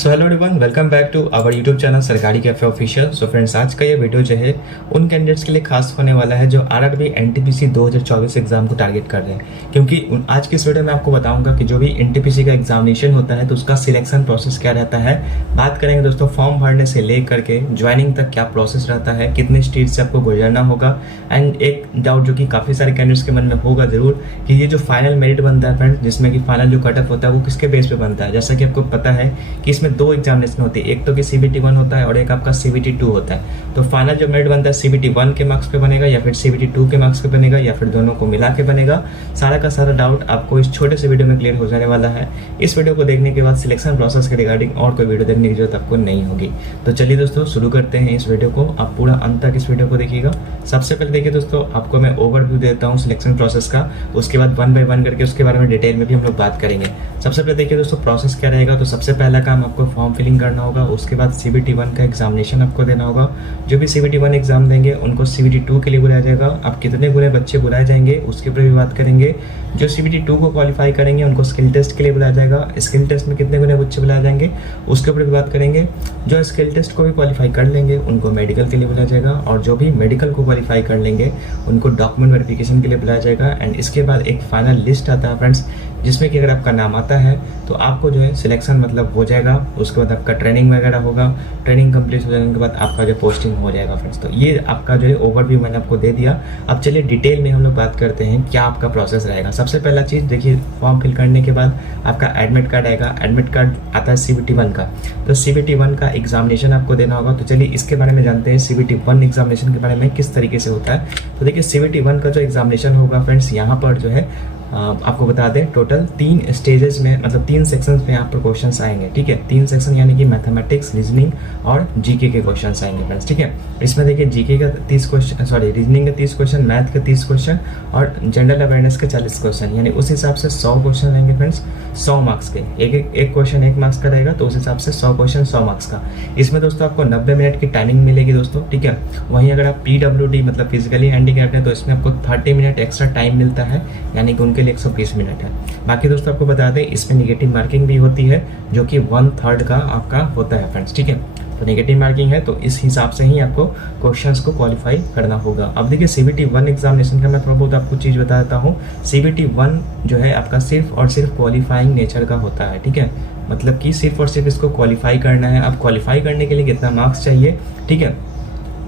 So hello everyone, welcome back to our YouTube channel Sarkari cafe official. So friends, आज का ये video जो है उन कैंडिडेट्स के लिए खास होने वाला है जो आरआरबी एनटीपीसी 2024 एग्जाम को टारगेट कर रहे हैं, क्योंकि आज की इस वीडियो में आपको बताऊंगा कि जो भी एनटीपीसी का एग्जामिनेशन होता है तो उसका सिलेक्शन प्रोसेस क्या रहता है। बात करेंगे दोस्तों फॉर्म भरने से लेकर के ज्वाइनिंग तक क्या प्रोसेस रहता है, कितने स्टेज से आपको गुजरना होगा। एंड एक डाउट जो कि काफ़ी सारे कैंडिडेट्स के मन में होगा जरूर कि ये जो फाइनल मेरिट बनता है फ्रेंड्स, जिसमें कि फाइनल जो कट ऑफ होता है वो किसके बेस पे बनता है। जैसा कि आपको पता है कि इसमें दो एग्जामिनेशन होती है, एक तो कि CBT 1 होता है और एक आपका CBT 2 होता है। तो फाइनल जो मेरिट बनता है CBT 1 के मार्क्स पे बनेगा या फिर CBT 2 के मार्क्स पे बनेगा या फिर दोनों को मिला के बनेगा। सारा का सारा डाउट आपको इस छोटे से वीडियो में क्लियर हो जाने वाला है। इस वीडियो को देखने के बाद सिलेक्शन प्रोसेस के रिगार्डिंग और कोई वीडियो देखने की जरूरत आपको नहीं होगी। तो चलिए दोस्तों शुरू करते हैं इस वीडियो को। आप पूरा अंत तक इस वीडियो को देखिएगा। सबसे पहले देखिए दोस्तों, आपको मैं ओवरव्यू देता हूँ सिलेक्शन प्रोसेस का, उसके बाद 1 बाय 1 करके उसके बारे में डिटेल में भी हम लोग बात करेंगे। सबसे पहले देखिए दोस्तों प्रोसेस क्या रहेगा। तो सबसे पहला काम आपको फॉर्म फिलिंग करना होगा, उसके बाद CBT 1 का एग्जामिनेशन आपको देना होगा। जो भी CBT 1 एग्जाम देंगे उनको CBT 2 के लिए बुलाया जाएगा। अब कितने गुने बच्चे बुलाए जाएंगे उसके ऊपर भी बात करेंगे। जो CBT 2 को क्वालिफाई करेंगे उनको स्किल टेस्ट के लिए बुलाया जाएगा। स्किल टेस्ट में कितने गुने बच्चे बुलाए जाएंगे उसके ऊपर भी बात करेंगे। जो स्किल टेस्ट को भी क्वालिफाई कर लेंगे उनको मेडिकल के लिए बुलाया जाएगा, और जो भी मेडिकल को क्वालिफाई कर लेंगे उनको डॉक्यूमेंट वेरिफिकेशन के लिए बुलाया जाएगा। एंड इसके बाद एक फाइनल लिस्ट आता है फ्रेंड्स, जिसमें कि अगर आपका नाम आता है तो आपको जो है सिलेक्शन मतलब हो जाएगा। उसके बाद आपका ट्रेनिंग वगैरह होगा, ट्रेनिंग कंप्लीट हो जाने के बाद आपका जो पोस्टिंग हो जाएगा फ्रेंड्स। तो ये आपका जो है ओवरव्यू मैंने आपको दे दिया। अब चलिए डिटेल में हम लोग बात करते हैं क्या आपका प्रोसेस रहेगा। सबसे पहला चीज़ देखिए, फॉर्म फिल करने के बाद आपका एडमिट कार्ड आएगा। एडमिट कार्ड आता है CBT 1 का, तो CBT 1 का एग्जामिनेशन आपको देना होगा। तो चलिए इसके बारे में जानते हैं CBT 1 एग्जामिनेशन के बारे में किस तरीके से होता है। तो देखिए CBT 1 का जो एग्जामिनेशन होगा फ्रेंड्स, यहाँ पर जो है आपको बता दें टोटल 3 स्टेजेस में, मतलब 3 सेक्शंस में यहाँ पर क्वेश्चंस आएंगे। ठीक है, 3 सेक्शन यानी कि मैथमेटिक्स, रीजनिंग और जीके के क्वेश्चंस आएंगे फ्रेंड्स। ठीक है, इसमें देखिए जीके का 30 क्वेश्चन, सॉरी रीजनिंग का 30 क्वेश्चन, मैथ के 30 क्वेश्चन और जनरल अवेयरनेस के 40 क्वेश्चन, यानी उस हिसाब से 100 क्वेश्चन रहेंगे फ्रेंड्स। 100 मार्क्स के, एक क्वेश्चन 1 मार्क्स का रहेगा, तो उस हिसाब से 100 क्वेश्चन 100 मार्क्स का। इसमें दोस्तों आपको 90 मिनट की टाइमिंग मिलेगी दोस्तों। ठीक है, वहीं अगर आप PWD मतलब फिजिकली हैंडीकैप्ड है तो इसमें आपको 30 मिनट एक्स्ट्रा टाइम मिलता है, यानी कि उनके लिए 120 मिनट है। बाकी दोस्तों आपको बता दें इसमें नेगेटिव मार्किंग भी होती है, जो कि 1/3 का आपका होता है फ्रेंड्स। ठीक है, तो नेगेटिव मार्किंग है तो इस हिसाब से ही आपको क्वेश्चंस को क्वालिफाई करना होगा। अब देखिए CBT 1 एग्जामिनेशन का मैं थोड़ा बहुत आपको चीज़ बता देता हूँ। CBT 1 जो है आपका सिर्फ और सिर्फ क्वालिफाइंग नेचर का होता है। ठीक है, मतलब कि सिर्फ और सिर्फ इसको क्वालिफाई करना है। अब क्वालिफाई करने के लिए कितना मार्क्स चाहिए, ठीक है,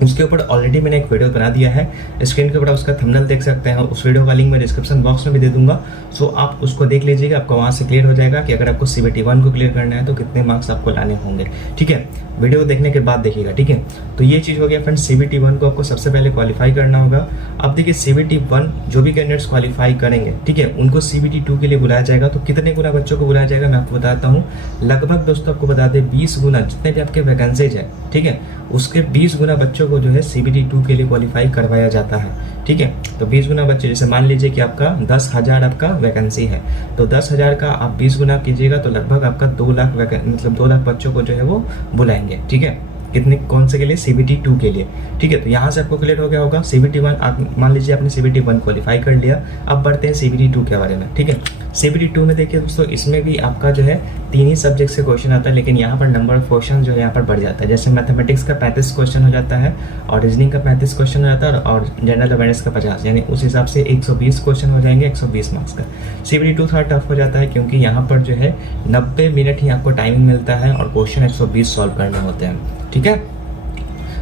उसके ऊपर ऑलरेडी मैंने एक वीडियो बना दिया है। स्क्रीन के ऊपर उसका थंबनेल देख सकते हैं, उस वीडियो का लिंक मैं डिस्क्रिप्शन बॉक्स में भी दे दूंगा। सो आप उसको देख लीजिएगा, आपको वहाँ से क्लियर हो जाएगा कि अगर आपको CBT 1 को क्लियर करना है तो कितने मार्क्स आपको लाने होंगे। ठीक है, वीडियो देखने के बाद देखिएगा। ठीक है, तो ये चीज़ हो गया फ्रेंड्स, CBT 1 को आपको सबसे पहले क्वालिफाई करना होगा। अब देखिए CBT 1 जो भी कैंडिडेट्स क्वालिफाई करेंगे, ठीक है, उनको CBT 2 के लिए बुलाया जाएगा। तो कितने गुना बच्चों को बुलाया जाएगा मैं आपको बताता हूँ। लगभग दोस्तों आपको बता दें 20 गुना, जितने भी आपके वैकेंसीज है, ठीक है, उसके 20 गुना बच्चों को जो है CBT 2 के लिए क्वालिफाई करवाया जाता है। ठीक है, तो 20 गुना बच्चे, जैसे मान लीजिए कि आपका 10,000 आपका वैकेंसी है, तो 10,000 का आप 20 गुना कीजिएगा तो लगभग आपका 2 लाख मतलब 2 लाख बच्चों को जो है वो बुलाएंगे। ठीक है, कितने, कौन से के लिए, CBT 2 के लिए। ठीक है, तो यहाँ से आपको क्लियर हो गया होगा। CBT 1 आप मान लीजिए आपने CBT 1 क्वालिफाई कर लिया। अब बढ़ते हैं CBT 2 के बारे में। ठीक है, CBT 2 में देखिए दोस्तों, इसमें भी आपका जो है 3 ही सब्जेक्ट से क्वेश्चन आता है, लेकिन यहाँ पर नंबर ऑफ क्वेश्चन जो है यहाँ पर बढ़ जाता है। जैसे मैथमेटिक्स का 35 क्वेश्चन हो जाता है और रीजनिंग का 35 क्वेश्चन हो जाता है और जनरल अवेयरनेस का 50, यानी उस हिसाब से 120 क्वेश्चन हो जाएंगे 120 मार्क्स का। CBT 2 थोड़ा टफ हो जाता है क्योंकि यहाँ पर जो है 90 मिनट ही आपको टाइमिंग मिलता है और क्वेश्चन 120 सॉल्व करने होते हैं। ठीक है,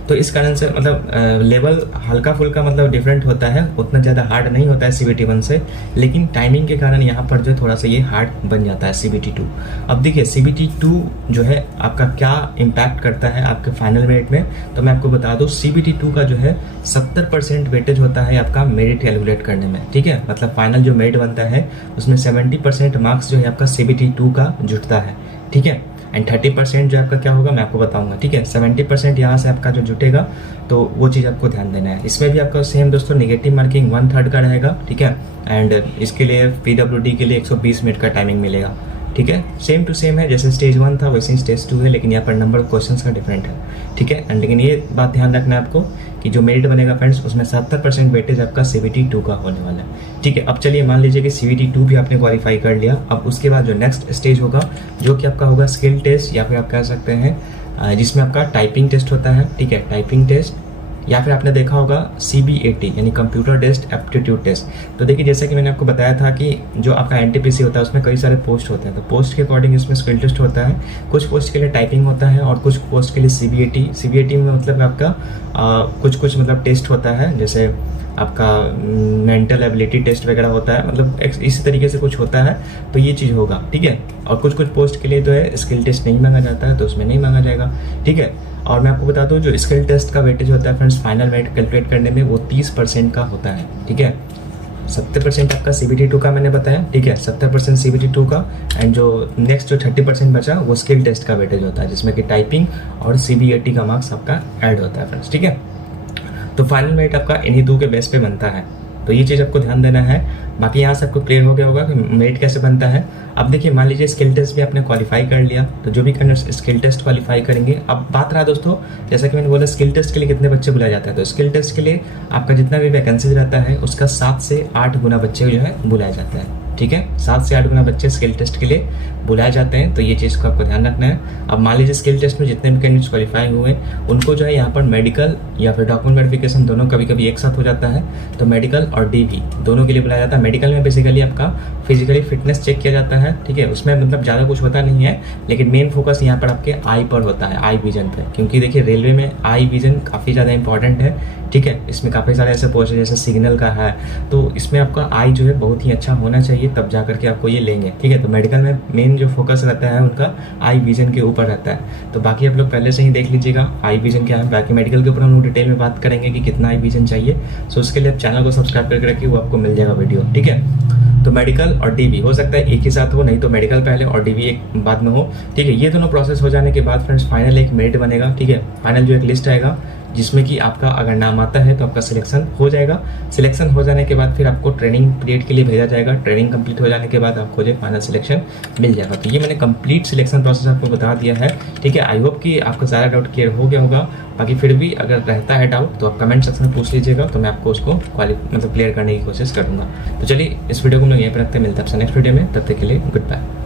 तो इस कारण से मतलब लेवल हल्का फुल्का मतलब डिफरेंट होता है, उतना ज़्यादा हार्ड नहीं होता है CBT 1 से, लेकिन टाइमिंग के कारण यहाँ पर जो थोड़ा सा ये हार्ड बन जाता है CBT 2। अब देखिए CBT 2 जो है आपका क्या इम्पैक्ट करता है आपके फाइनल मेरिट में, तो मैं आपको बता दूँ CBT 2 का जो है 70% वेटेज होता है आपका मेरिट कैलकुलेट करने में। ठीक है, मतलब फाइनल जो मेरिट बनता है उसमें 70% मार्क्स जो है आपका CBT 2 का जुटता है। ठीक है, एंड 30% जो आपका क्या होगा मैं आपको बताऊंगा। ठीक है, 70% यहाँ से आपका जो जुटेगा तो वो चीज़ आपको ध्यान देना है। इसमें भी आपका सेम दोस्तों नेगेटिव मार्किंग 1/3 का रहेगा। ठीक है, एंड इसके लिए PWD के लिए 120 मिनट का टाइमिंग मिलेगा। ठीक है, सेम टू सेम है, जैसे स्टेज 1 था वैसे ही स्टेज 2 है, लेकिन यहाँ पर नंबर ऑफ क्वेश्चंस का डिफरेंट है, ठीक है। एंड लेकिन ये बात ध्यान रखना है आपको कि जो मेरिट बनेगा फ्रेंड्स उसमें 70% वेटेज आपका CBT 2 का होने वाला है, ठीक है। अब चलिए मान लीजिए कि CBT 2 भी आपने क्वालिफाई कर लिया, अब उसके बाद जो नेक्स्ट स्टेज होगा जो कि आपका होगा स्किल टेस्ट, या फिर आप कह सकते हैं जिसमें आपका टाइपिंग टेस्ट होता है, ठीक है, टाइपिंग टेस्ट, या फिर आपने देखा होगा CBAT यानी कंप्यूटर बेस्ड एप्टीट्यूड टेस्ट। तो देखिए जैसे कि मैंने आपको बताया था कि जो आपका NTPC होता है उसमें कई सारे पोस्ट होते हैं, तो पोस्ट के अकॉर्डिंग इसमें स्किल टेस्ट होता है, कुछ पोस्ट के लिए टाइपिंग होता है और कुछ पोस्ट के लिए CBAT में मतलब आपका कुछ मतलब टेस्ट होता है, जैसे आपका मेंटल एबिलिटी टेस्ट वगैरह होता है, मतलब इसी तरीके से कुछ होता है, तो ये चीज़ होगा, ठीक है। और कुछ पोस्ट के लिए जो है स्किल टेस्ट नहीं मांगा जाता है, तो उसमें नहीं मांगा जाएगा, ठीक है। और मैं आपको बता दूं जो स्किल टेस्ट का वेटेज होता है फ्रेंड्स फाइनल मेरिट कैलकुलेट करने में वो 30% का होता है, ठीक है। 70% आपका CBT 2 का मैंने बताया, ठीक है, 70% CBT 2 का, एंड जो नेक्स्ट जो 30% बचा वो स्किल टेस्ट का वेटेज होता है, जिसमें कि टाइपिंग और CBAT का मार्क्स आपका ऐड होता है फ्रेंड्स, ठीक है। तो फाइनल मेरिट आपका इन्हीं 2 के बेस पे बनता है, तो ये चीज़ आपको ध्यान देना है। बाकी यहाँ से आपको क्लियर हो गया होगा कि मेरिट कैसे बनता है। अब देखिए मान लीजिए स्किल टेस्ट भी आपने क्वालिफाई कर लिया, तो जो भी कैंडिडेट स्किल टेस्ट क्वालिफाई करेंगे, अब बात रहा दोस्तों जैसा कि मैंने बोला स्किल टेस्ट के लिए कितने बच्चे बुलाए जाते हैं, तो स्किल टेस्ट के लिए आपका जितना भी वैकेंसीज रहता है उसका 7 से 8 गुना बच्चे जो है बुलाए जाते हैं, ठीक है, 7 से 8 गुना बच्चे स्किल टेस्ट के लिए बुलाए जाते हैं, तो ये चीज़ को आपको ध्यान रखना है। अब मान लीजिए स्किल टेस्ट में जितने भी कैंडिडेट्स क्वालिफाई हुए उनको जो है यहाँ पर मेडिकल या फिर डॉक्यूमेंट वेरिफिकेशन दोनों कभी कभी एक साथ हो जाता है, तो मेडिकल और DV दोनों के लिए बुलाया जाता है। मेडिकल में बेसिकली आपका फिजिकली फिटनेस चेक किया जाता है, ठीक है, उसमें मतलब ज़्यादा कुछ होता नहीं है, लेकिन मेन फोकस यहाँ पर आपके आई पर होता है, आई विजन पे, क्योंकि देखिए रेलवे में आई विजन काफ़ी ज़्यादा इंपॉर्टेंट है, ठीक है। इसमें काफ़ी सारे ऐसे पोस्ट है जैसे सिग्नल का है, तो इसमें आपका आई जो है बहुत ही अच्छा होना चाहिए, तब जा करके आपको ये लेंगे, ठीक है। तो मेडिकल में मेन जो फोकस रहता है उनका आई विजन के ऊपर रहता है, तो बाकी आप लोग पहले से ही देख लीजिएगा आई विजन क्या है। बाकी मेडिकल के ऊपर हम लोग डिटेल में बात करेंगे कि कितना आई विजन चाहिए, सो उसके लिए आप चैनल को सब्सक्राइब करके रखिए, वो आपको मिल जाएगा वीडियो, ठीक है। तो मेडिकल और DV हो सकता है एक ही साथ हो, नहीं तो मेडिकल पहले और DV एक बाद में हो, ठीक है। ये दोनों प्रोसेस हो जाने के बाद फ्रेंड्स फाइनल एक मेरिट बनेगा, ठीक है, फाइनल जो एक लिस्ट आएगा जिसमें कि आपका अगर नाम आता है तो आपका सिलेक्शन हो जाएगा। सिलेक्शन हो जाने के बाद फिर आपको ट्रेनिंग पीरियड के लिए भेजा जाएगा, ट्रेनिंग कंप्लीट हो जाने के बाद आपको जो फाइनल सिलेक्शन मिल जाएगा। तो ये मैंने कंप्लीट सिलेक्शन प्रोसेस आपको बता दिया है, ठीक है। आई होप कि आपका सारा डाउट क्लियर हो गया होगा। बाकी फिर भी अगर रहता है डाउट तो आप कमेंट सेक्शन में पूछ लीजिएगा, तो मैं आपको उसको मतलब क्लियर करने की कोशिश करूँगा। तो चलिए इस वीडियो को हम लोग यहीं पर रखते हैं, मिलते हैं आपसे नेक्स्ट वीडियो में, तब तक के लिए गुड बाय।